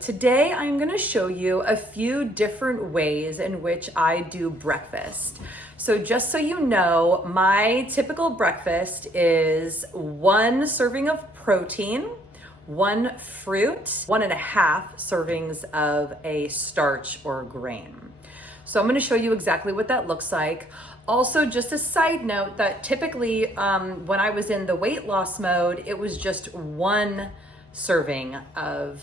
Today, I'm gonna show you a few different ways in which I do breakfast. So just so you know, my typical breakfast is 1 serving of protein, 1 fruit, 1.5 servings of a starch or grain. So I'm gonna show you exactly what that looks like. Also, just a side note that typically when I was in the weight loss mode, it was just 1 serving of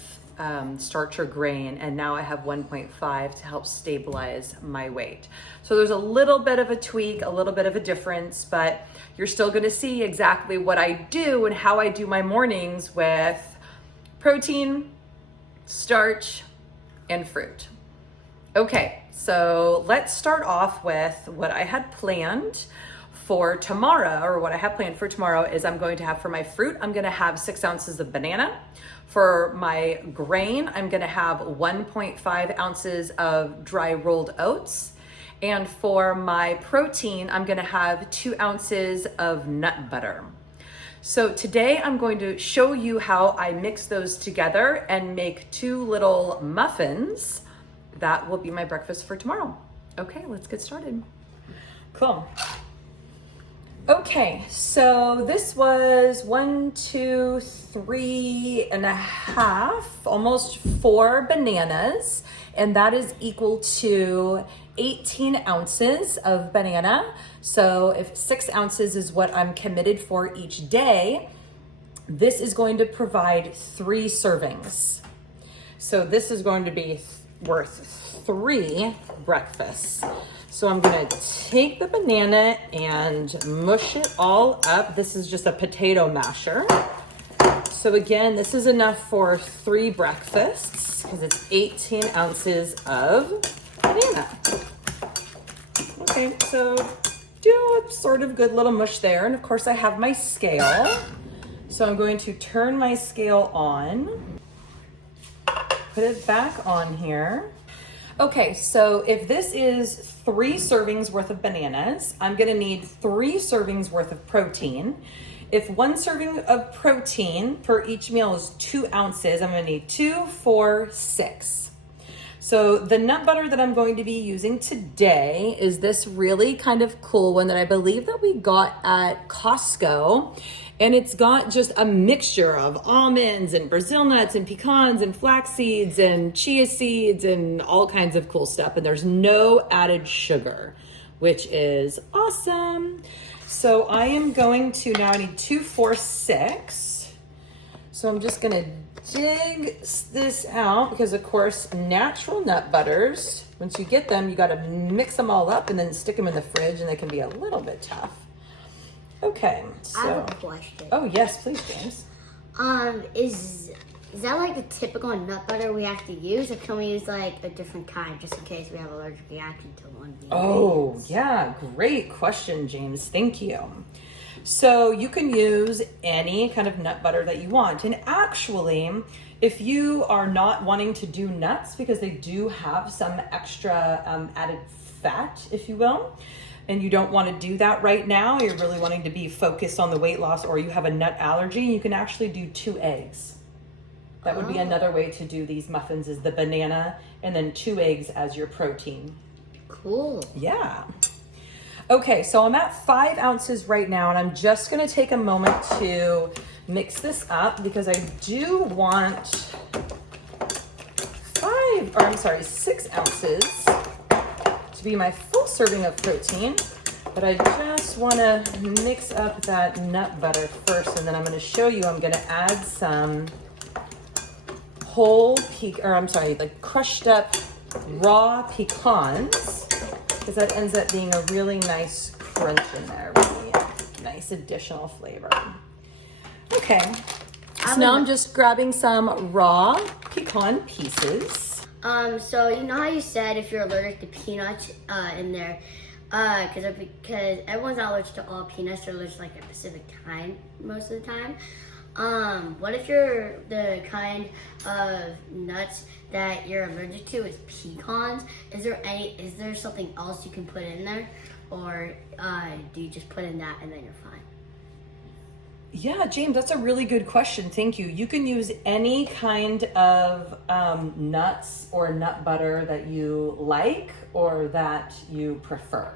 starch or grain, and now I have 1.5 to help stabilize my weight. So there's a little bit of a tweak, a little bit of a difference, but you're still gonna see exactly what I do and how I do my mornings with protein, starch, and fruit. Okay, so let's start off with what I had planned for tomorrow, or what I have planned for tomorrow is I'm going to have for my fruit, I'm gonna have 6 ounces of banana. For my grain, I'm gonna have 1.5 ounces of dry rolled oats. And for my protein, I'm gonna have 2 ounces of nut butter. So today I'm going to show you how I mix those together and make 2 little muffins. That will be my breakfast for tomorrow. Okay, let's get started. Cool. Okay, so this was 1, 2, 3.5, almost 4 bananas, and that is equal to 18 ounces of banana. So if 6 ounces is what I'm committed for each day, this is going to provide 3 servings. So this is going to be worth 3 breakfasts. So I'm gonna take the banana and mush it all up. This is just a potato masher. So again, this is enough for 3 breakfasts because it's 18 ounces of banana. Okay, so do a sort of good little mush there. And of course I have my scale. So I'm going to turn my scale on, put it back on here. Okay, so if this is 3 servings worth of bananas, I'm gonna need 3 servings worth of protein. If 1 serving of protein per each meal is 2 ounces, I'm gonna need 2, 4, 6. So the nut butter that I'm going to be using today is this really kind of cool one that I believe that we got at Costco. And it's got just a mixture of almonds and Brazil nuts and pecans and flax seeds and chia seeds and all kinds of cool stuff. And there's no added sugar, which is awesome. So I am going to, now I need 2, 4, 6. So I'm just gonna dig this out because of course, natural nut butters, once you get them, you gotta mix them all up and then stick them in the fridge and they can be a little bit tough. Okay, so. I have a question. Oh yes, please, James. Is that like the typical nut butter we have to use, or can we use like a different kind just in case we have allergic reaction to one of these? Oh yeah, great question, James. Thank you. So you can use any kind of nut butter that you want. And actually, if you are not wanting to do nuts, because they do have some extra added fat, if you will, and you don't want to do that right now, you're really wanting to be focused on the weight loss, or you have a nut allergy, you can actually do 2 eggs. That would be another way to do these muffins, is the banana and then 2 eggs as your protein. Cool. Yeah. Okay, so I'm at 5 ounces right now, and I'm just gonna take a moment to mix this up because I do want 6 ounces to be my full serving of protein, but I just wanna mix up that nut butter first, and then I'm gonna show you, I'm gonna add some like crushed up raw pecans, because that ends up being a really nice crunch in there, really nice additional flavor. Okay, so now I'm just grabbing some raw pecan pieces. So you know how you said if you're allergic to peanuts in there, because everyone's not allergic to all peanuts, they're allergic to like a specific kind most of the time. What if you're the kind of nuts that you're allergic to is pecans? Is there something else you can put in there, or do you just put in that and then you're fine? Yeah, James, that's a really good question. Thank you. You can use any kind of nuts or nut butter that you like or that you prefer.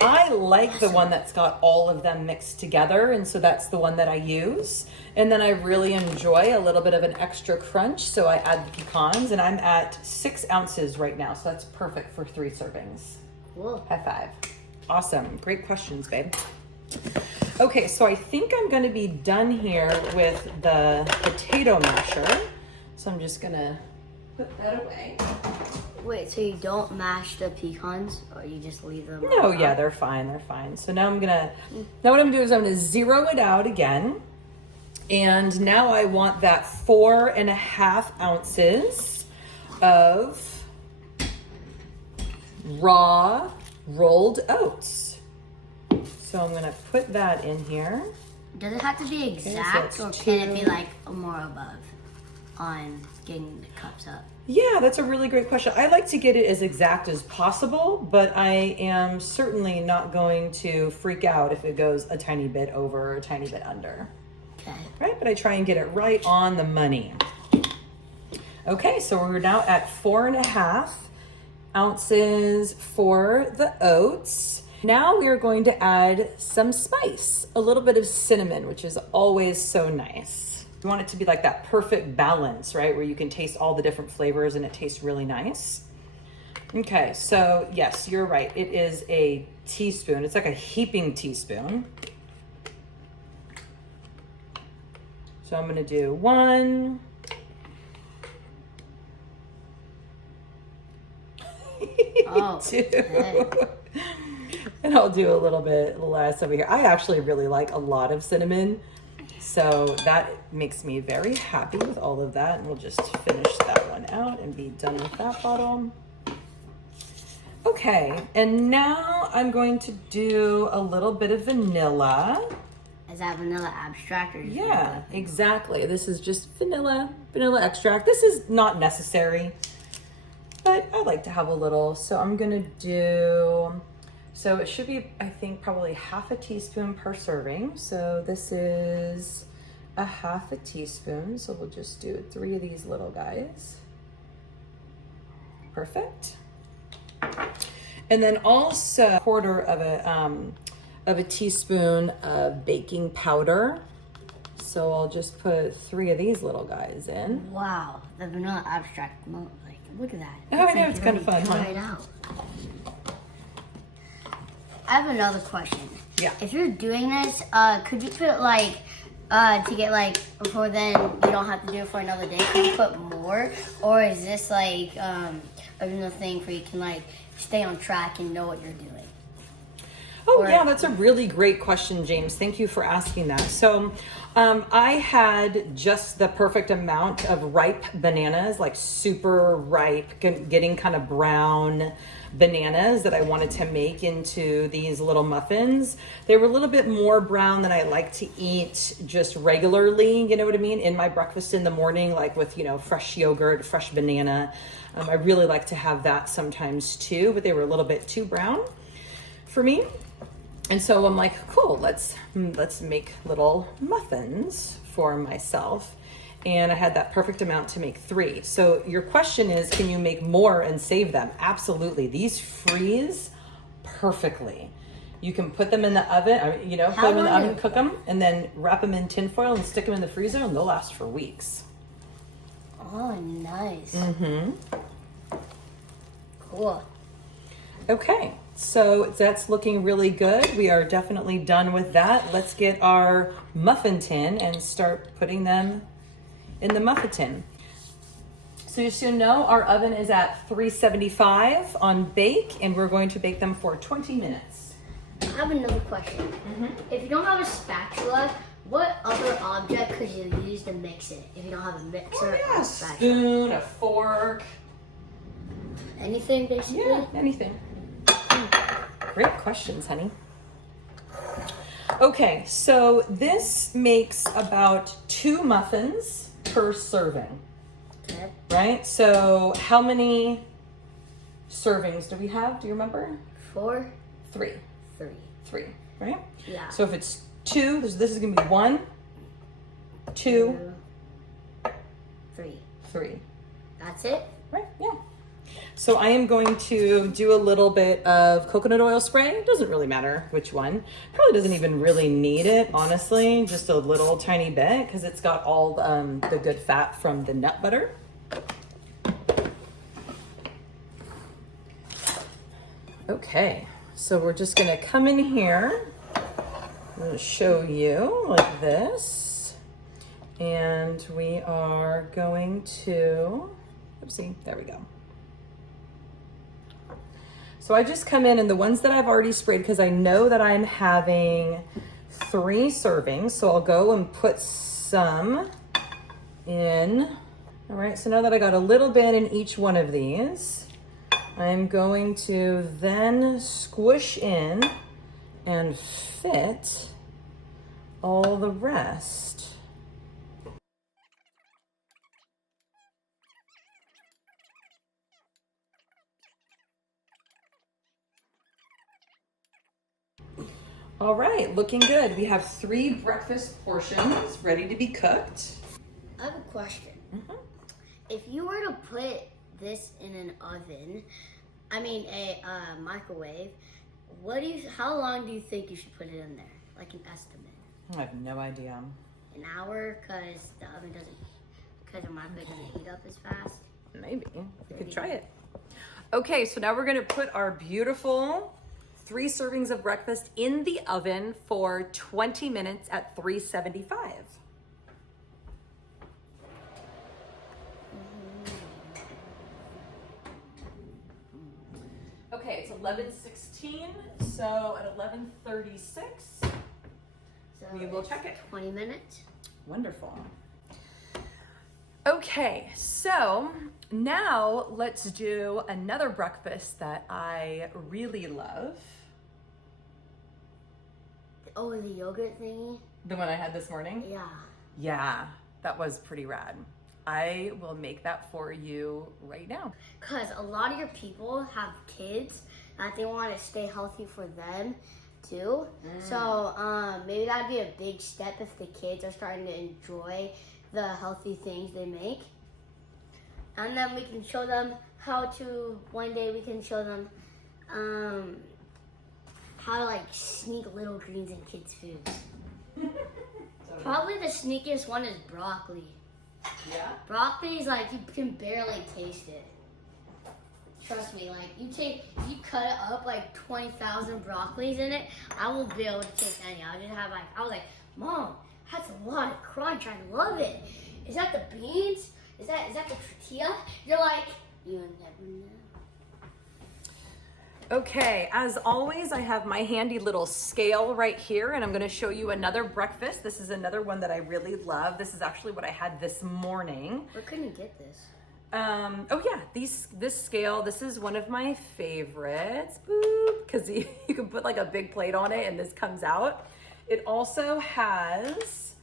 I like the one that's got all of them mixed together, and so that's the one that I use. And then I really enjoy a little bit of an extra crunch, so I add the pecans, and I'm at 6 ounces right now, so that's perfect for 3 servings. Cool. High five. Awesome. Great questions, babe. Okay, so I think I'm going to be done here with the potato masher. So I'm just going to put that away. Wait, so you don't mash the pecans, or you just leave them? No, yeah, they're fine. They're fine. So now what I'm going to do is I'm going to zero it out again. And now I want that 4.5 ounces of raw rolled oats. So I'm going to put that in here. Does it have to be exact, so or can it be like more above on getting the cups up? Yeah, that's a really great question. I like to get it as exact as possible, but I am certainly not going to freak out if it goes a tiny bit over or a tiny bit under. Okay. Right, but I try and get it right on the money. Okay, so we're now at 4.5 ounces for the oats. Now we are going to add some spice, a little bit of cinnamon, which is always so nice. You want it to be like that perfect balance, right? Where you can taste all the different flavors and it tastes really nice. Okay, so yes, you're right. It is a teaspoon. It's like a heaping teaspoon. So I'm gonna do 1. Oh, 2. okay. And I'll do a little bit less over here. I actually really like a lot of cinnamon. So that makes me very happy with all of that. And we'll just finish that one out and be done with that bottle. Okay, and now I'm going to do a little bit of vanilla. Is that vanilla abstract or? Yeah, exactly. This is just vanilla extract. This is not necessary, but I like to have a little. So I'm gonna do, so it should be, I think, probably 1/2 teaspoon per serving. So this is 1/2 teaspoon. So we'll just do 3 of these little guys. Perfect. And then also 1/4 of a teaspoon of baking powder. So I'll just put 3 of these little guys in. Wow, the vanilla abstract, like, look at that. Oh, I know, it's kind of fun, huh? Right out. I have another question. Yeah. If you're doing this, could you put like, to get like, before then you don't have to do it for another day, can you put more? Or is this like, another thing where you can like stay on track and know what you're doing? Oh, yeah, that's a really great question, James. Thank you for asking that. So I had just the perfect amount of ripe bananas, like super ripe, getting kind of brown bananas that I wanted to make into these little muffins. They were a little bit more brown than I like to eat just regularly, you know what I mean, in my breakfast in the morning, like with, you know, fresh yogurt, fresh banana. I really like to have that sometimes too, but they were a little bit too brown for me. And so I'm like, cool, let's make little muffins for myself. And I had that perfect amount to make 3. So your question is, can you make more and save them? Absolutely. These freeze perfectly. You can put them in the oven, you know, put them in the oven, cook them, and then wrap them in tin foil and stick them in the freezer, and they'll last for weeks. Oh, nice. Mm-hmm. Cool. Okay, so that's looking really good. We are definitely done with that. Let's get our muffin tin and start putting them in the muffin tin. So just so you know, our oven is at 375 on bake, and we're going to bake them for 20 minutes. I have another question. If you don't have a spatula, what other object could you use to mix it? If you don't have a mixer or a spatula? Spoon, a fork. Anything, basically? Yeah, anything. Great questions, honey. Okay, so this makes about 2 muffins per serving. Okay. Right? So how many servings do we have? Do you remember? 4, 3. 3. 3, right? Yeah. So if it's 2. This is gonna be 1, 2, 3. 3. That's it? Right, yeah. So I am going to do a little bit of coconut oil spray. It doesn't really matter which one. Probably doesn't even really need it, honestly. Just a little tiny bit because it's got all the good fat from the nut butter. Okay, so we're just gonna come in here. I'm gonna show you like this. And we are going to, oopsie, there we go. So I just come in, and the ones that I've already sprayed, because I know that I'm having 3 servings, so I'll go and put some in. All right, so now that I got a little bit in each one of these, I'm going to then squish in and fit all the rest. All right, looking good. We have 3 breakfast portions ready to be cooked. I have a question. If you were to put this in an oven, a microwave, how long do you think you should put it in there? Like an estimate? I have no idea. An hour, because the microwave doesn't heat up as fast? Maybe. We could try it. Okay, so now we're gonna put our beautiful 3 servings of breakfast in the oven for 20 minutes at 375. Okay, it's 11:16, so at 11:36, we will check it. 20 minutes. Wonderful. Okay, so now let's do another breakfast that I really love. Oh, the yogurt thingy? The one I had this morning? Yeah. Yeah, that was pretty rad. I will make that for you right now. Because a lot of your people have kids and they want to stay healthy for them too. So maybe that'd be a big step if the kids are starting to enjoy the healthy things they make. And then we can show them one day we can show them how to like sneak little greens in kids' foods. Probably the sneakiest one is broccoli. Yeah? Broccoli's like, you can barely taste it. Trust me, like you cut it up like 20,000 broccolis in it, I won't be able to taste any. I was like, Mom, that's a lot of crunch. I love it. Is that the beans? Is that the tortilla? You're like, you'll never know. Okay, as always, I have my handy little scale right here, and I'm gonna show you another breakfast. This is another one that I really love. This is actually what I had this morning. Where can you get this? Oh yeah, this scale, this is one of my favorites, because you can put like a big plate on it and this comes out. It also has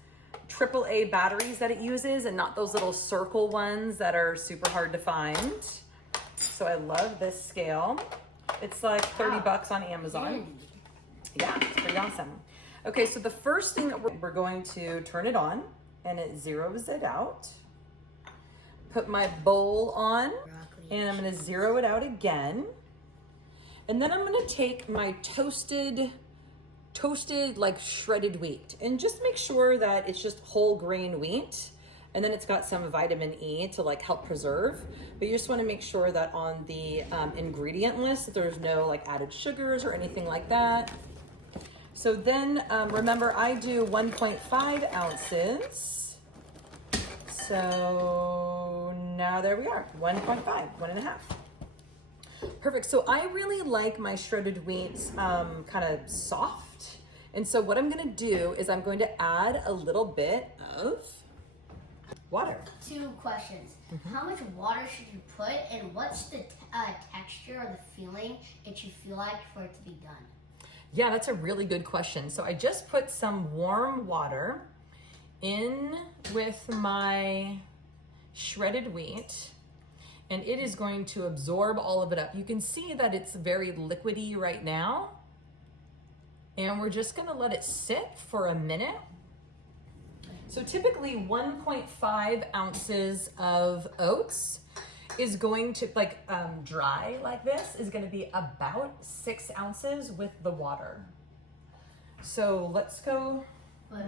AAA batteries that it uses and not those little circle ones that are super hard to find. So I love this scale. It's like 30 bucks on Amazon. Yeah, it's pretty awesome. Okay, so the first thing that we're going to turn it on and it zeroes it out. Put my bowl on and I'm gonna zero it out again. And then I'm gonna take my toasted like shredded wheat and just make sure that it's just whole grain wheat. And then it's got some vitamin E to like help preserve. But you just wanna make sure that on the ingredient list, there's no like added sugars or anything like that. So then remember I do 1.5 ounces. So now there we are, 1.5, 1.5. Perfect, so I really like my shredded wheats kind of soft. And so what I'm gonna do is I'm going to add a little bit of water. 2 questions. How much water should you put and what's the texture or the feeling that you feel like for it to be done? Yeah, that's a really good question. So I just put some warm water in with my shredded wheat and it is going to absorb all of it up. You can see that it's very liquidy right now. And we're just gonna let it sit for a minute. So typically 1.5 ounces of oats is going to, dry like this, is gonna be about 6 ounces with the water. So let's go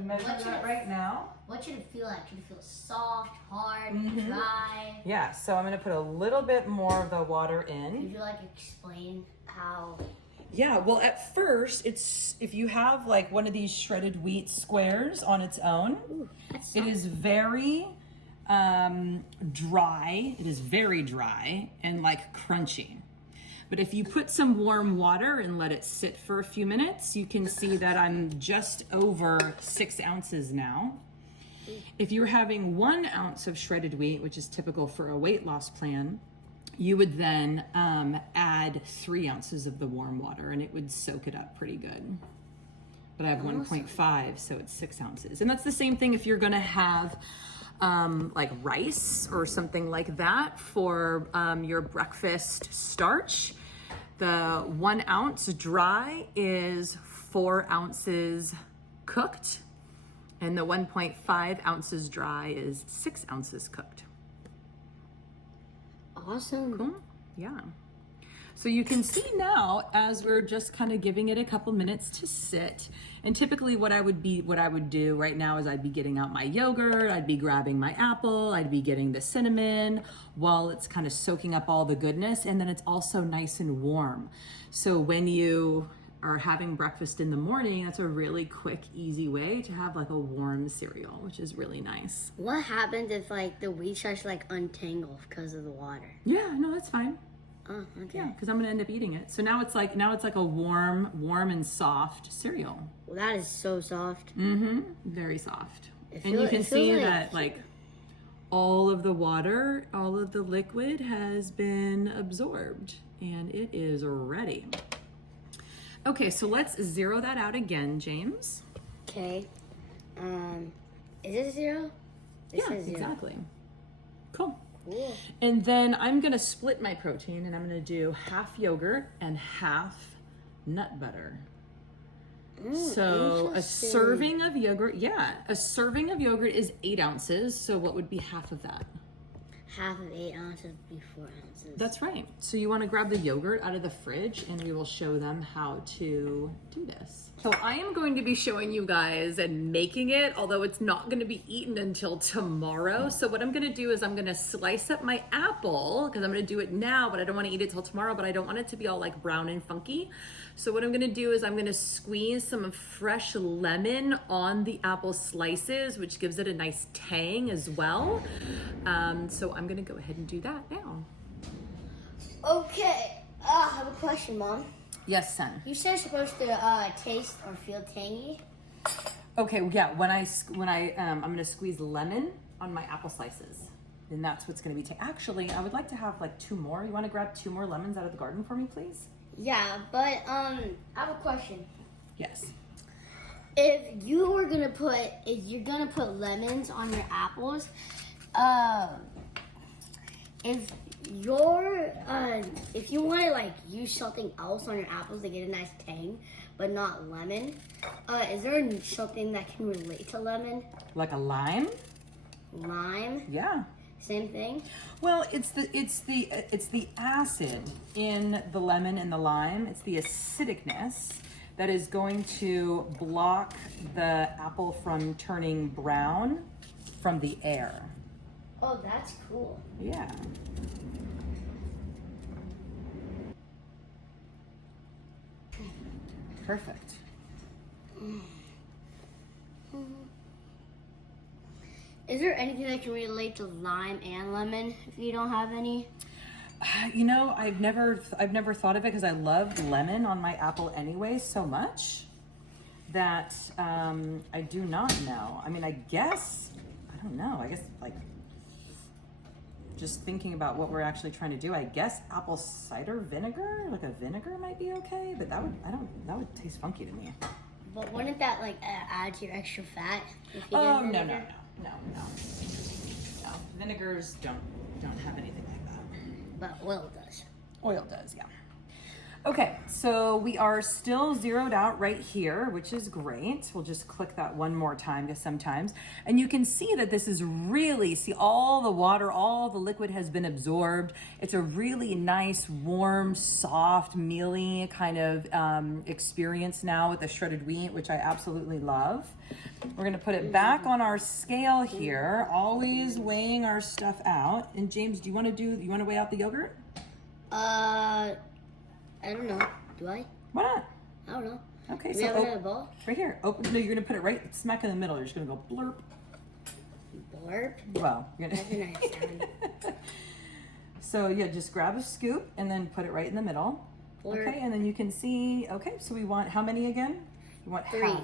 measure that right now. What should it feel like? Should it feel soft, hard, Mm-hmm. dry? Yeah, so I'm gonna put a little bit more of the water in. Could you explain how? Yeah, well, at first, if you have one of these shredded wheat squares on its own, it is very dry. It is very dry and crunchy. But if you put some warm water and let it sit for a few minutes, you can see that I'm just over 6 ounces now. If you're having 1 ounce of shredded wheat, which is typical for a weight loss plan, you would then add 3 ounces of the warm water and it would soak it up pretty good. But I have 1.5, so it's 6 ounces. And that's the same thing if you're gonna have rice or something like that for your breakfast starch. The 1 ounce dry is 4 ounces cooked, and the 1.5 ounces dry is 6 ounces cooked. Awesome. Cool. Yeah. So you can see now as we're just kind of giving it a couple minutes to sit. And typically what I would do right now is I'd be getting out my yogurt, I'd be grabbing my apple, I'd be getting the cinnamon while it's kind of soaking up all the goodness. And then it's also nice and warm. So when you are having breakfast in the morning, that's a really quick, easy way to have a warm cereal, which is really nice. What happens if the wheat starts to untangle because of the water? Yeah, no, that's fine. Oh, okay. Yeah, because I'm gonna end up eating it. So now it's like a warm and soft cereal. Well, that is so soft. Mm-hmm. Very soft. And you can see that all of the water, all of the liquid has been absorbed and it is ready. Okay, so let's zero that out again, James. Okay. Is it 0? It Yeah, says 0. exactly. Cool. Cool. And then I'm gonna split my protein and I'm gonna do half yogurt and half nut butter. So a serving of yogurt, a serving of yogurt is 8 ounces. So what would be half of that? Half of 8 ounces would be 4 ounces. That's right. So you want to grab the yogurt out of the fridge and we will show them how to do this. So I am going to be showing you guys and making it, although it's not going to be eaten until tomorrow. So what I'm going to do is I'm going to slice up my apple because I'm going to do it now, but I don't want to eat it till tomorrow, but I don't want it to be all brown and funky. So what I'm going to do is I'm going to squeeze some fresh lemon on the apple slices, which gives it a nice tang as well. So I'm going to go ahead and do that now. Okay. I have a question, Mom. Yes, son. You said it's supposed to taste or feel tangy. Okay, yeah. I'm gonna squeeze lemon on my apple slices, and that's what's gonna be. Actually, I would like to have 2 more. You want to grab 2 more lemons out of the garden for me, please? Yeah, but I have a question. Yes. If you're gonna put lemons on your apples, if you want to use something else on your apples to get a nice tang, but not lemon, is there something that can relate to lemon? Like a lime? Lime? Yeah. Same thing? Well, it's the acid in the lemon and the lime. It's the acidicness that is going to block the apple from turning brown from the air. Oh, that's cool. Yeah. Perfect. Is there anything that can relate to lime and lemon if you don't have any? You know, I've never thought of it because I love lemon on my apple anyway so much that I do not know. I mean, I don't know. I guess just thinking about what we're actually trying to do, I guess apple cider vinegar, a vinegar might be okay, but that would taste funky to me. But wouldn't that add to your extra fat? If you Oh, did no. vinegar? No. Vinegars don't have anything like that. But oil does. Oil does, yeah. Okay, so we are still zeroed out right here, which is great. We'll just click that one more time because sometimes, and you can see that this is really, see all the water, all the liquid has been absorbed. It's a really nice, warm, soft, mealy kind of experience now with the shredded wheat, which I absolutely love. We're gonna put it back on our scale here, always weighing our stuff out. And James, you wanna weigh out the yogurt? I don't know. Do I? Why not? I don't know. Okay, Do we have another ball? right here. Open. No, you're gonna put it right smack in the middle. You're just gonna go blurp. Blurp? Well, you're gonna. That's a nice sound. So yeah, just grab a scoop and then put it right in the middle. Blurp. Okay, and then you can see. Okay, so we want how many again? We want 3. half.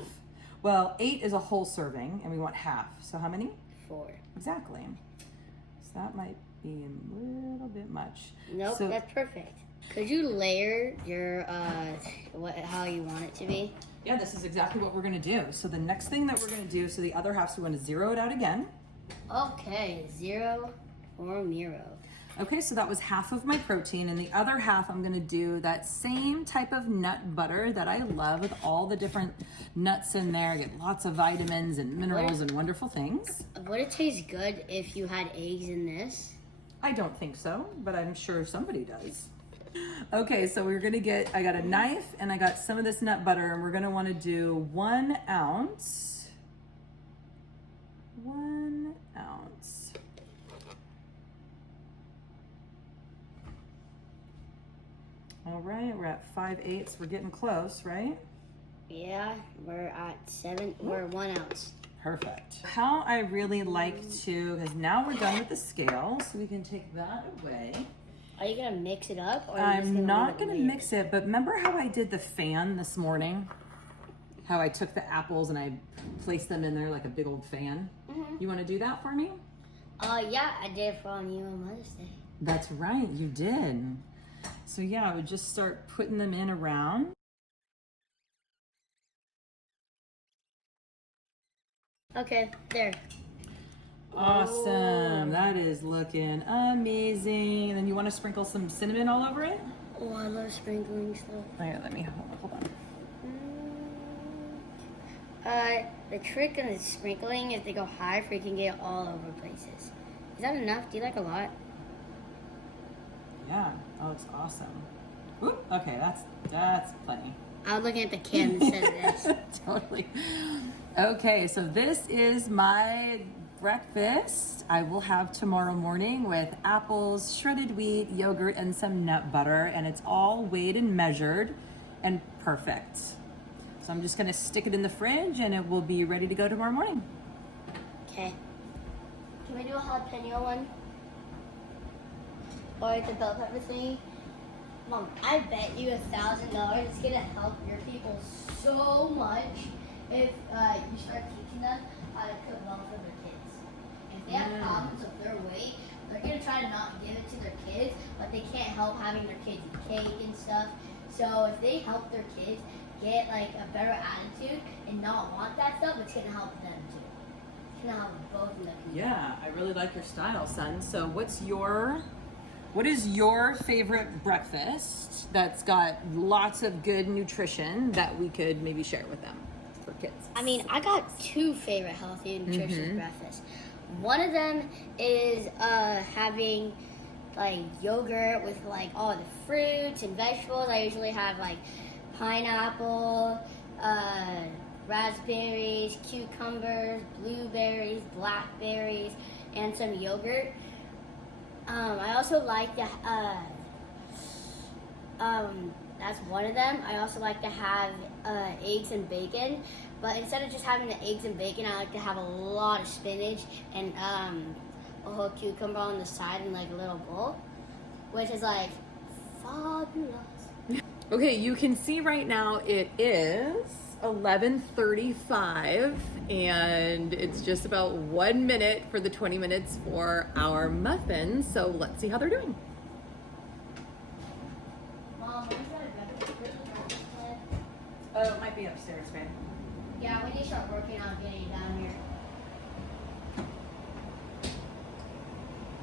Well, 8 is a whole serving, and we want half. So how many? 4. Exactly. So that might be a little bit much. Nope, So, that's perfect. Could you layer your how you want it to be? yeah, this is exactly what we're gonna do. So the next thing that we're gonna do, so the other half, so we want to zero it out again. Okay, 0 or Miro. Okay, so that was half of my protein, and the other half I'm gonna do that same type of nut butter that I love with all the different nuts in there. Get lots of vitamins and minerals and wonderful things. Would it taste good if you had eggs in this? I don't think so, but I'm sure somebody does. Okay, so we're gonna I got a knife and I got some of this nut butter, and we're gonna wanna do 1 ounce. 1 ounce. All right, we're at 5/8. We're getting close, right? Yeah, we're at 7. We're 1 ounce. Perfect. How I really like to, because now we're done with the scale, so we can take that away. Are you gonna mix it up, or are you just I'm not leave it gonna weird? mix it, but remember how I did the fan this morning? How I took the apples and I placed them in there like a big old fan? Mhm. You wanna do that for me? Yeah, I did for on you on Mother's Day. That's right, you did. So yeah, I would just start putting them in around. Okay, there. Awesome, that is looking amazing. And then you wanna sprinkle some cinnamon all over it? Oh, I love sprinkling stuff. All right, let me, hold on. The trick in the sprinkling is to go high for you can get it all over places. Is that enough? Do you like a lot? Yeah, that looks awesome. Ooh, okay, that's plenty. I was looking at the can instead of this. Totally. Okay, so this is my breakfast I will have tomorrow morning with apples, shredded wheat, yogurt, and some nut butter, and it's all weighed and measured and perfect. So I'm just gonna stick it in the fridge and it will be ready to go tomorrow morning. Okay. Can we do a jalapeno one? Or the bell pepper thingy? Mom, I bet you $1,000 it's gonna help your people so much if you start teaching them how to cook well for their kids. If they have problems with their weight, they're gonna try to not give it to their kids, but they can't help having their kids eat cake and stuff. So if they help their kids get like a better attitude and not want that stuff, it's gonna help them too. It's gonna help both of them. Yeah, I really like your style, son. So what is your favorite breakfast that's got lots of good nutrition that we could maybe share with them for kids? I mean, I got 2 favorite healthy and nutritious breakfasts. One of them is having like yogurt with like all the fruits and vegetables. I usually have like pineapple, raspberries, cucumbers, blueberries, blackberries, and some yogurt. I also like to, that's one of them. I also like to have eggs and bacon, but instead of just having the eggs and bacon, I like to have a lot of spinach and a whole cucumber on the side in like a little bowl, which is like fabulous. Okay, you can see right now it is 11:35 and it's just about 1 minute for the 20 minutes for our muffins. So let's see how they're doing. Mom, where's that breakfast plan? Oh, it might be upstairs, babe. Yeah, we need to start working on getting it down here.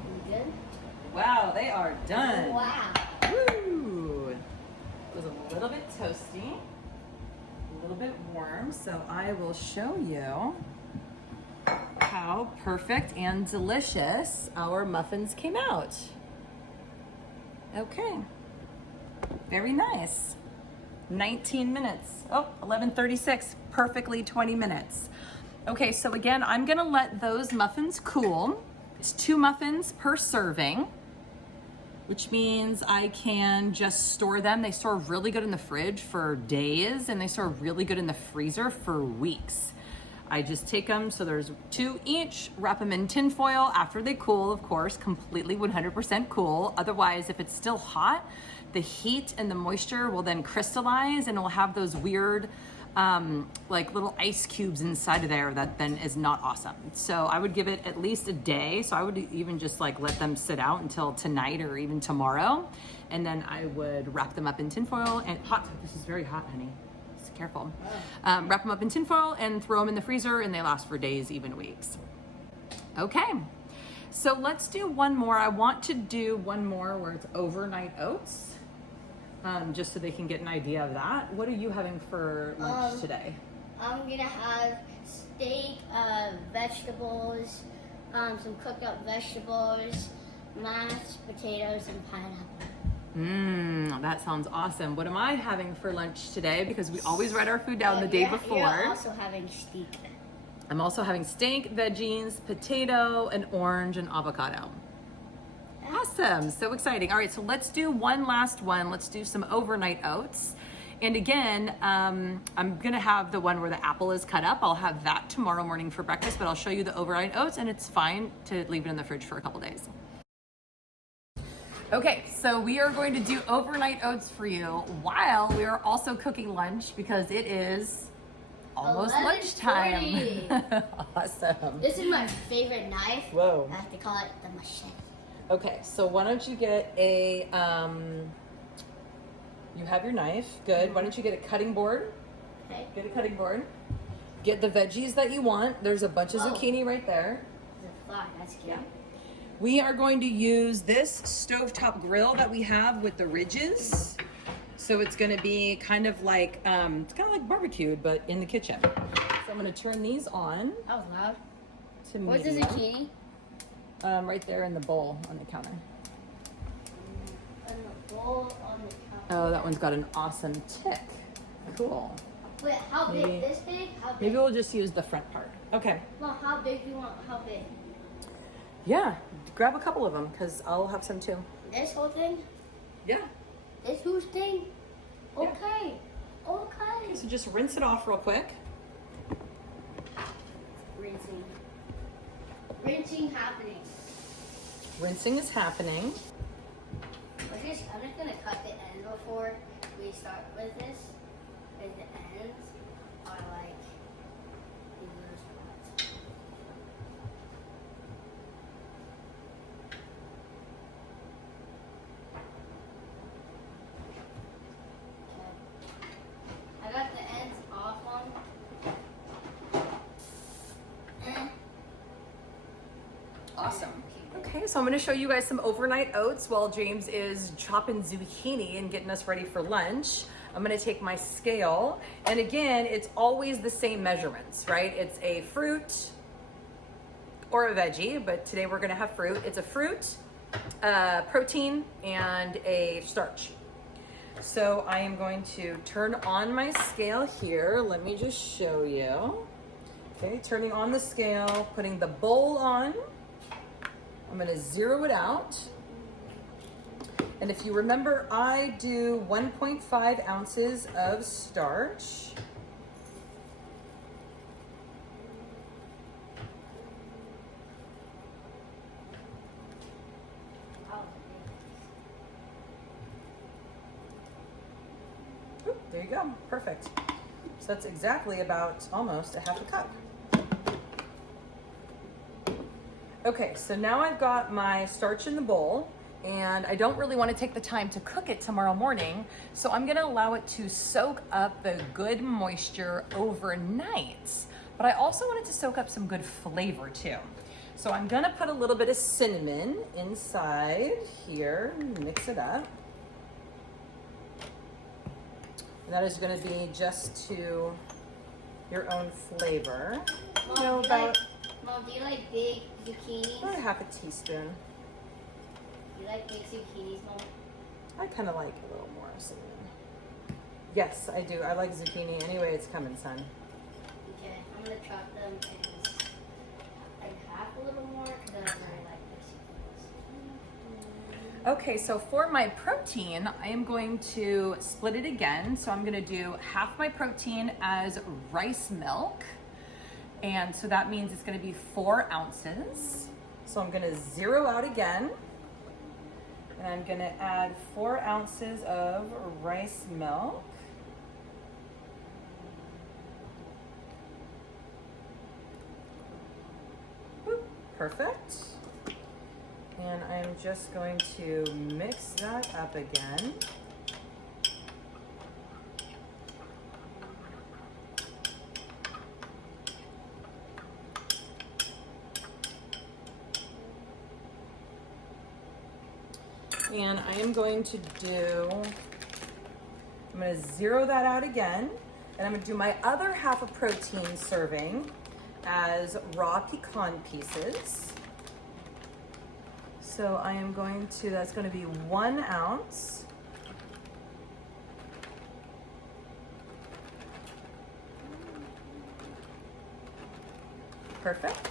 You good? Wow, they are done. Wow. Woo! It was a toasty, a little bit warm, so I will show you how perfect and delicious our muffins came out. Okay, very nice. 19 minutes. Oh, 11:36, perfectly 20 minutes. Okay, so again, I'm gonna let those muffins cool. It's 2 muffins per serving, which means I can just store them. They store really good in the fridge for days, and they store really good in the freezer for weeks. I just take them, so there's 2 each, wrap them in tin foil after they cool, of course, completely 100% cool. Otherwise, if it's still hot, the heat and the moisture will then crystallize and it'll have those weird, like little ice cubes inside of there that then is not awesome. So I would give it at least a day. So I would even just like let them sit out until tonight or even tomorrow. And then I would wrap them up in tin foil and this is very hot, honey. Careful. Wrap them up in tin foil and throw them in the freezer, and they last for days, even weeks. Okay, so let's do one more. I want to do one more where it's overnight oats, just so they can get an idea of that. What are you having for lunch today? I'm gonna have steak, vegetables, some cooked up vegetables, mashed potatoes, and pineapple. That sounds awesome. What am I having for lunch today? Because we always write our food down the day before. You're also having steak. I'm also having steak, veggies, potato, an orange, and avocado. Awesome, so exciting. All right, so let's do one last one. Let's do some overnight oats. And again, I'm gonna have the one where the apple is cut up. I'll have that tomorrow morning for breakfast, but I'll show you the overnight oats, and it's fine to leave it in the fridge for a couple days. Okay, so we are going to do overnight oats for you while we are also cooking lunch because it is almost lunchtime. Awesome. This is my favorite knife. Whoa. I have to call it the machete. Okay, so why don't you get a, you have your knife, good. Why don't you get a cutting board? Okay. Get a cutting board. Get the veggies that you want. There's a bunch of zucchini right there. There's a fly, that's cute. Yeah. We are going to use this stovetop grill that we have with the ridges. So it's going to be kind of like, it's kind of like barbecued, but in the kitchen. So I'm going to turn these on. That was loud. To What's the medium. zucchini? Right there in the bowl on the counter. In the bowl on the counter. Oh, that one's got an awesome tick. Cool. Wait, how big? This big? How big? Maybe we'll just use the front part. Okay. Well, how big do you want? How big? Yeah, grab a couple of them because I'll have some too. This whole thing? Yeah. This whose thing? Okay. Yeah. Okay. So just rinse it off real quick. Rinsing. Rinsing happening. Rinsing is happening. I'm just gonna cut the ends before we start with this. Because the ends are like these little spots. I got the ends off on. Awesome. Okay, so I'm going to show you guys some overnight oats while James is chopping zucchini and getting us ready for lunch. I'm going to take my scale, and again, it's always the same measurements, right? It's a fruit or a veggie, but today we're going to have fruit. It's a fruit, protein, and a starch. So I am going to turn on my scale here. Let me just show you. Okay, turning on the scale, putting the bowl on. I'm gonna zero it out. And if you remember, I do 1.5 ounces of starch. Oop, there you go, perfect. So that's exactly about almost a half a cup. Okay, so now I've got my starch in the bowl, and I don't really want to take the time to cook it tomorrow morning, so I'm going to allow it to soak up the good moisture overnight. But I also want it to soak up some good flavor too. So I'm going to put a little bit of cinnamon inside here, mix it up. And that is going to be just to your own flavor. Mom, You know, Mom, do you like big zucchinis? about half a teaspoon. You like big zucchinis, Mom? I kind of like a little more cinnamon. Yes, I do. I like zucchini. Anyway, it's coming, son. Okay, I'm gonna chop them in like half a little more because I don't really like big zucchinis. Okay, so for my protein, I am going to split it again. So I'm going to do half my protein as rice milk. And so that means it's going to be 4 ounces. So I'm going to zero out again. And I'm going to add 4 ounces of rice milk. Boop, perfect. And I'm just going to mix that up again. And I am going to I'm going to zero that out again. And I'm going to do my other half a protein serving as raw pecan pieces. So I am going to, that's going to be 1 ounce. Perfect.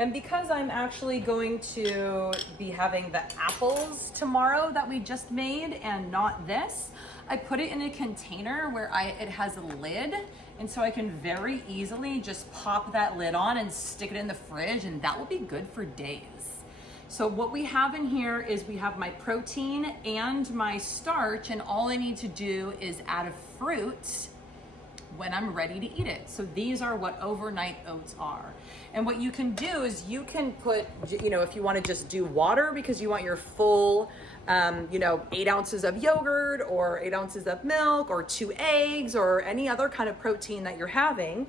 And because I'm actually going to be having the apples tomorrow that we just made and not this, I put it in a container where it has a lid. And so I can very easily just pop that lid on and stick it in the fridge, and that will be good for days. So what we have in here is we have my protein and my starch, and all I need to do is add a fruit when I'm ready to eat it. So these are what overnight oats are. And what you can do is you can put, you know, if you want to just do water because you want your full, 8 ounces of yogurt or 8 ounces of milk or 2 eggs or any other kind of protein that you're having,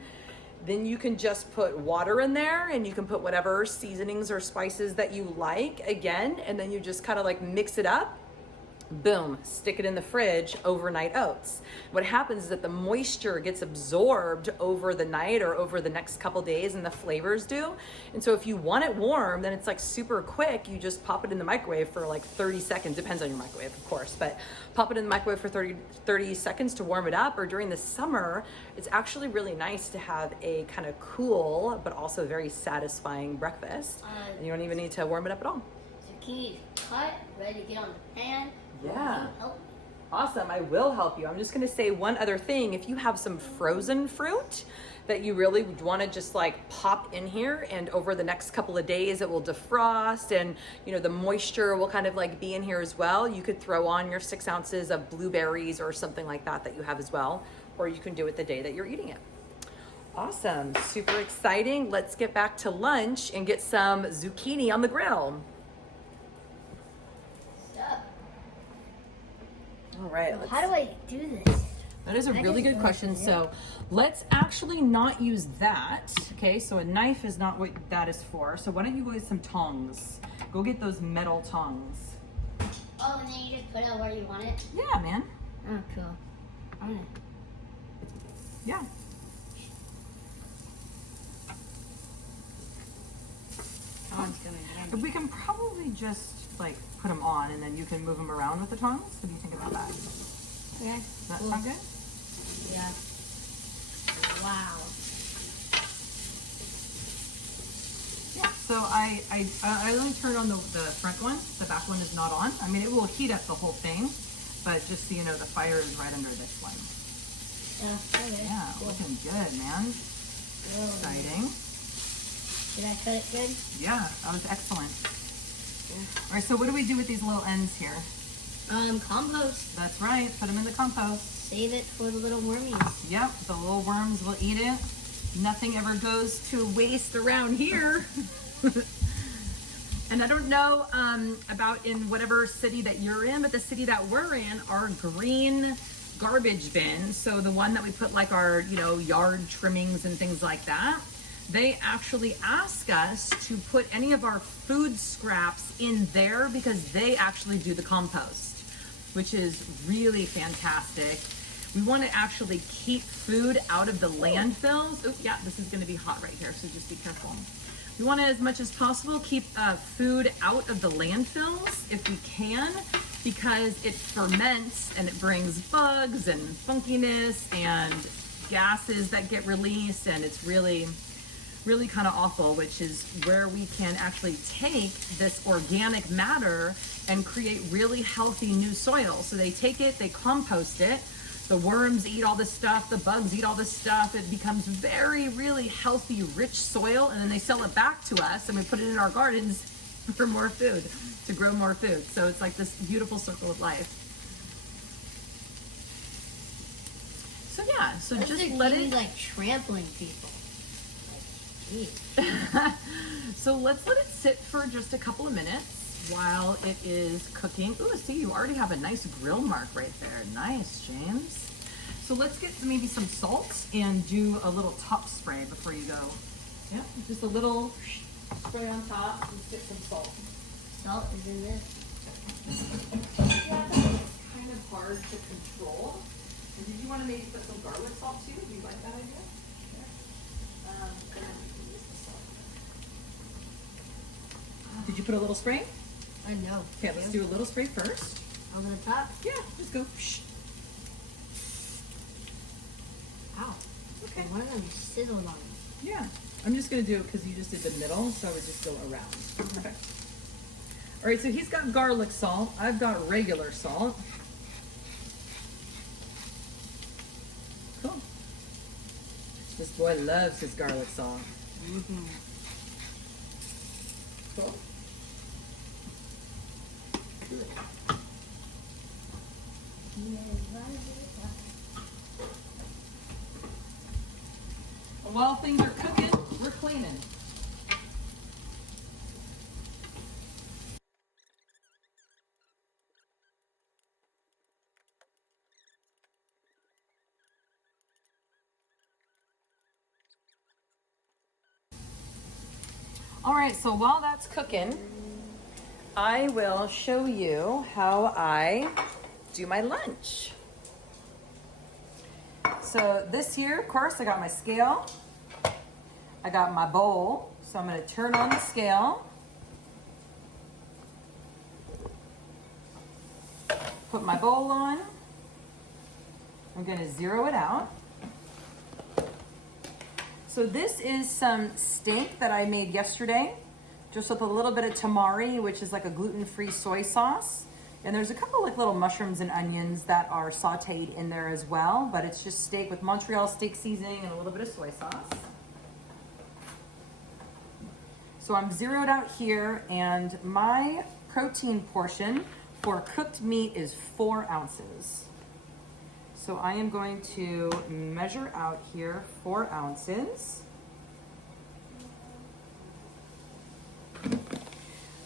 then you can just put water in there and you can put whatever seasonings or spices that you like again, and then you just kind of like mix it up. Boom, stick it in the fridge, overnight oats. What happens is that the moisture gets absorbed over the night or over the next couple days, and the flavors do. And so if you want it warm, then it's like super quick. You just pop it in the microwave for like 30 seconds, depends on your microwave, of course, but pop it in the microwave for 30 seconds to warm it up. Or during the summer, it's actually really nice to have a kind of cool, but also very satisfying breakfast. And you don't even need to warm it up at all. Zucchini is cut, ready to get on the pan. Yeah. Help me. Awesome, I will help you. I'm just gonna say one other thing. If you have some frozen fruit that you really would wanna just like pop in here, and over the next couple of days it will defrost, and the moisture will kind of like be in here as well, you could throw on your 6 ounces of blueberries or something like that you have as well, or you can do it the day that you're eating it. Awesome, super exciting. Let's get back to lunch and get some zucchini on the grill. All right. How do I do this? That is a really good question. So let's actually not use that. Okay, so a knife is not what that is for. So why don't you go get some tongs? Go get those metal tongs. Oh, and then you just put it where you want it? Yeah, man. Oh, cool. Yeah. But we can probably just like put them on, and then you can move them around with the tongs. What do you think about that? Okay. Does that sound good? Yeah. Wow. Yeah. So I only turn on the front one. The back one is not on. I mean, it will heat up the whole thing, but just so you know, the fire is right under this one. Okay. Yeah, cool. Looking good, man. Really? Exciting. Did I cut it good? Yeah, that was excellent. All right, so what do we do with these little ends here? Compost. That's right, put them in the compost. Save it for the little wormies. Yep, the little worms will eat it. Nothing ever goes to waste around here. And I don't know about in whatever city that you're in, but the city that we're in, our green garbage bin, so the one that we put like our, yard trimmings and things like that, they actually ask us to put any of our food scraps in there because they actually do the compost, which is really fantastic. We want to actually keep food out of the landfills. Oh, yeah, this is going to be hot right here, so just be careful. We want to, as much as possible, keep food out of the landfills if we can, because it ferments and it brings bugs and funkiness and gases that get released, and it's really kind of awful, which is where we can actually take this organic matter and create really healthy new soil. So they take it, they compost it, the worms eat all this stuff, the bugs eat all this stuff, it becomes really healthy, rich soil, and then they sell it back to us and we put it in our gardens for more food, to grow more food. So it's like this beautiful circle of life. So yeah, so Those just are let things it like trampling people. So let's let it sit for just a couple of minutes while it is cooking. Ooh, see, you already have a nice grill mark right there. Nice, James. So let's get maybe some salt and do a little top spray before you go. Yeah, just a little spray on top and get some salt. Salt is in this. Yeah, it's kind of hard to control. And did you want to maybe put some garlic salt too? Do you like that idea? Did you put a little spray? I know. Okay, let's do a little spray first. Over the top? Yeah, just go. Ow. Okay. One of them sizzled on me. Yeah. I'm just going to do it because you just did the middle, so I would just go around. Perfect. All right, so he's got garlic salt. I've got regular salt. Cool. This boy loves his garlic salt. Mm-hmm. Cool. While things are cooking, we're cleaning. All right, so while that's cooking, I will show you how I do my lunch. So this here, of course, I got my scale. I got my bowl. So I'm going to turn on the scale. Put my bowl on. I'm going to zero it out. So this is some steak that I made yesterday, just with a little bit of tamari, which is like a gluten-free soy sauce. And there's a couple like little mushrooms and onions that are sauteed in there as well, but it's just steak with Montreal steak seasoning and a little bit of soy sauce. So I'm zeroed out here, and my protein portion for cooked meat is 4 ounces. So I am going to measure out here 4 ounces.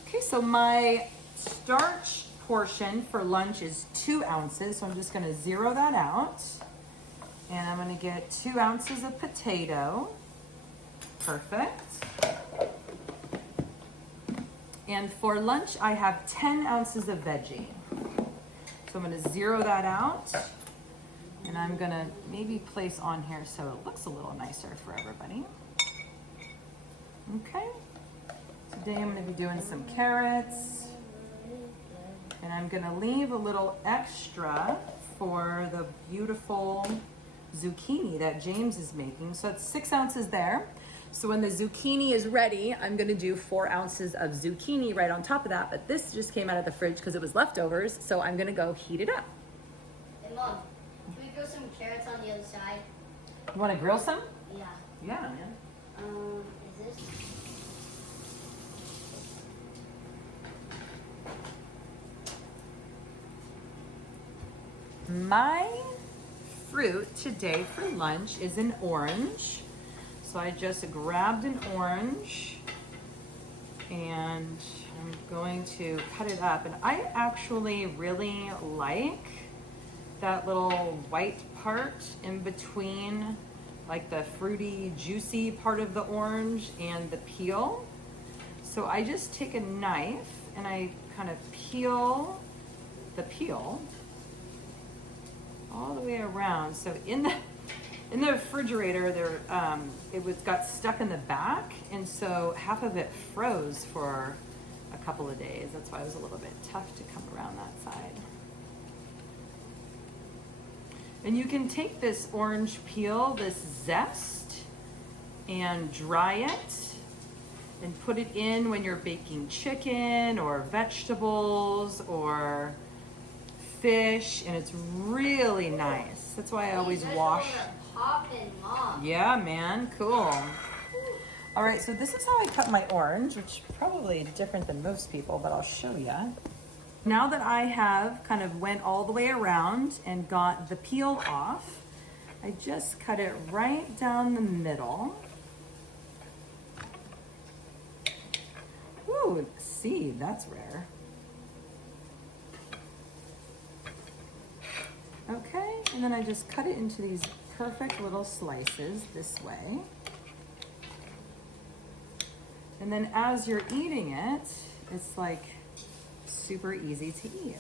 Okay, so my starch portion for lunch is 2 ounces. So I'm just gonna zero that out. And I'm gonna get 2 ounces of potato. Perfect. And for lunch, I have 10 ounces of veggie. So I'm gonna zero that out. And I'm gonna maybe place on here so it looks a little nicer for everybody. Okay. Today I'm gonna be doing some carrots. And I'm gonna leave a little extra for the beautiful zucchini that James is making. So it's 6 ounces there. So when the zucchini is ready, I'm gonna do 4 ounces of zucchini right on top of that. But this just came out of the fridge because it was leftovers. So I'm gonna go heat it up. Hey, Mom. Can we grow some carrots on the other side? You wanna grill some? Yeah. Yeah, man. Is this? My fruit today for lunch is an orange. So I just grabbed an orange and I'm going to cut it up. And I actually really like that little white part in between like the fruity, juicy part of the orange and the peel. So I just take a knife and I kind of peel the peel all the way around. So in the refrigerator, it got stuck in the back, and so half of it froze for a couple of days. That's why it was a little bit tough to come around that side. And you can take this orange peel, this zest, and dry it and put it in when you're baking chicken or vegetables or fish, and it's really nice. That's why I always wash. Yeah, man, cool. All right, so this is how I cut my orange, which is probably different than most people, but I'll show you. Now that I have kind of went all the way around and got the peel off, I just cut it right down the middle. Ooh, see, that's rare. Okay, and then I just cut it into these perfect little slices this way. And then as you're eating it, it's like super easy to eat.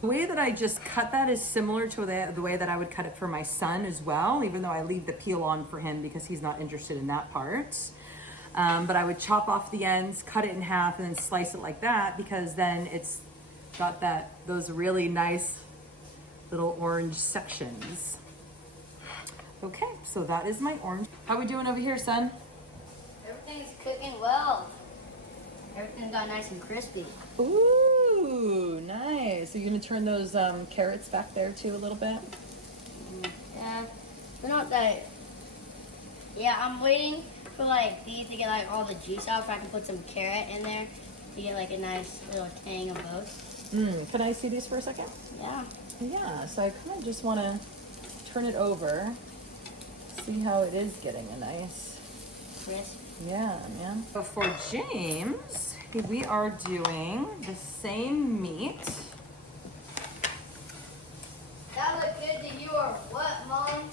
The way that I just cut that is similar to the way that I would cut it for my son as well, even though I leave the peel on for him because he's not interested in that part. But I would chop off the ends, cut it in half, and then slice it like that, because then it's got those really nice little orange sections. Okay, so that is my orange. How we doing over here, son? Everything's cooking well. Everything got nice and crispy. Ooh, nice. So you're gonna turn those carrots back there too a little bit? Yeah, they're not that. Yeah, I'm waiting for like these to get like all the juice out, so I can put some carrot in there to get like a nice little tang of both. Can I see these for a second? Yeah. Yeah, so I kind of just want to turn it over, see how it is getting a nice Crisp. Yeah, man. So for James, we are doing the same meat. That looked good to you or what, Mom?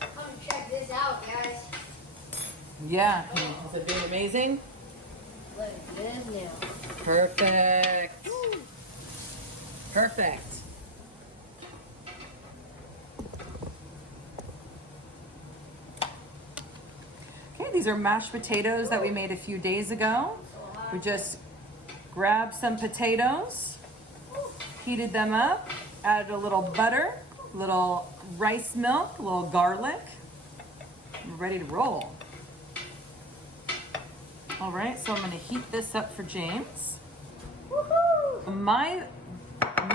Come check this out, guys. Yeah, is it being amazing? Look good as new. Perfect. Perfect. Okay, these are mashed potatoes that we made a few days ago. We just grabbed some potatoes, heated them up, added a little butter, a little rice milk, a little garlic. We're ready to roll. All right, so I'm gonna heat this up for James. Woohoo! My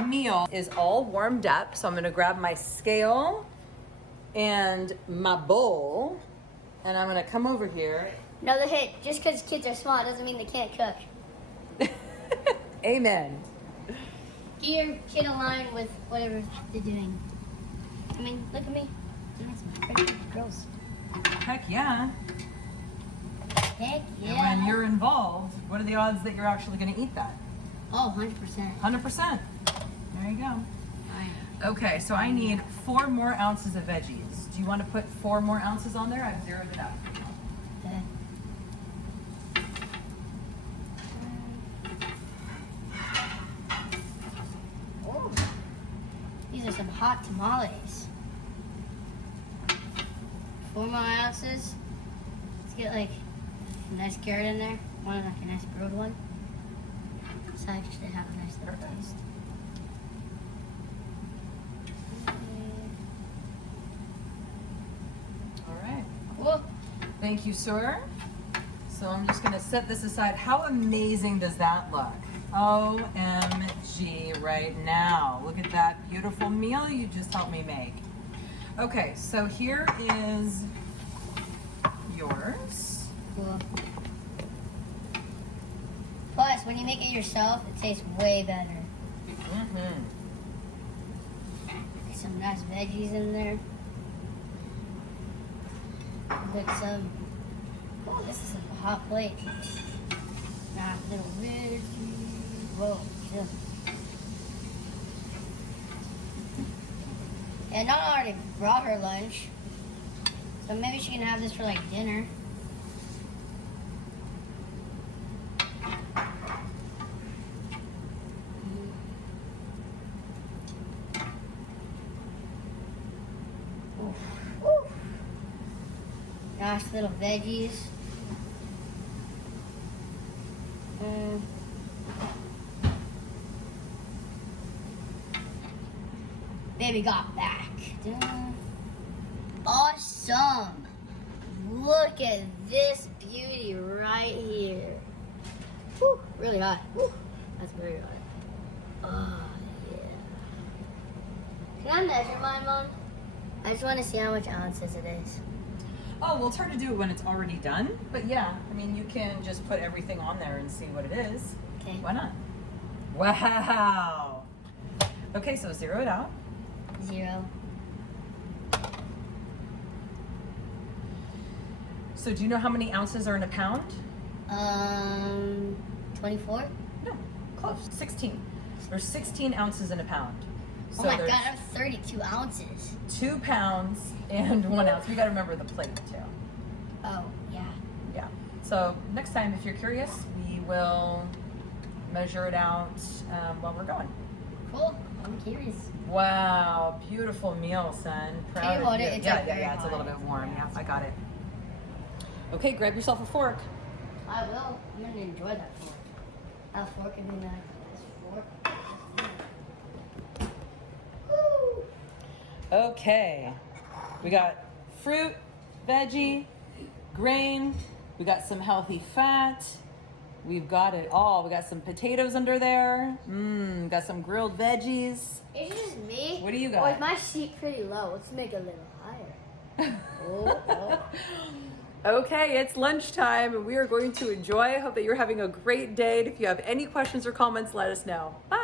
meal is all warmed up, so I'm gonna grab my scale and my bowl, and I'm gonna come over here. Another hit. Just because kids are small doesn't mean they can't cook. Amen. Get your kid aligned with whatever they're doing. I mean, look at me. Doing some freaking gross. Heck yeah. Heck And yeah. when you're involved, what are the odds that you're actually gonna eat that? Oh, 100%. 100%. There you go. Okay, so I need 4 more ounces of veggies. Do you want to put 4 more ounces on there? I've zeroed it out. Okay. Oh, these are some hot tamales. 4 more ounces. Let's get like a nice carrot in there. One like a nice grilled one. So I just have a nice little taste. All right. Cool. Thank you, sir. So I'm just gonna set this aside. How amazing does that look? OMG right now. Look at that beautiful meal you just helped me make. Okay, so here is yours. Cool. Plus, when you make it yourself, it tastes way better. Mm-hmm. Get some nice veggies in there. Put some. Oh, this is a hot plate. Nice little veggies. Whoa, chill. And Nana already brought her lunch. So maybe she can have this for like dinner. Gosh, little veggies. Baby got back. Awesome. Look at this beauty right here. Whew, really hot. Whew, that's very hot. Oh, yeah. Can I measure mine, Mom? I just want to see how much ounces it is. Oh, we'll try to do it when it's already done. But yeah, I mean, you can just put everything on there and see what it is. Okay. Why not? Wow. Okay, so 0 it out. 0. So do you know how many ounces are in a pound? 24? No, close. 16. There's 16 ounces in a pound. So Oh my there's god, I have 32 ounces. 2 pounds and 1 ounce. We got to remember the plate too. Oh, yeah. Yeah. So next time, if you're curious, we will measure it out while we're going. Cool. I'm curious. Wow, beautiful meal, son. Proud Can you of hold you. it? It's yeah, like yeah, very yeah. It's a little hot. bit warm. Yeah, I got it. Okay, grab yourself a fork. I will. I'm gonna enjoy that fork. That fork and then this fork. Woo! Okay, we got fruit, veggie, grain. We got some healthy fat. We've got it all. We got some potatoes under there. Got some grilled veggies. It's just me. What do you got? Or is my seat pretty low? Let's make it a little higher. Oh. Okay, it's lunchtime and we are going to enjoy. I hope that you're having a great day. If you have any questions or comments, let us know. Bye.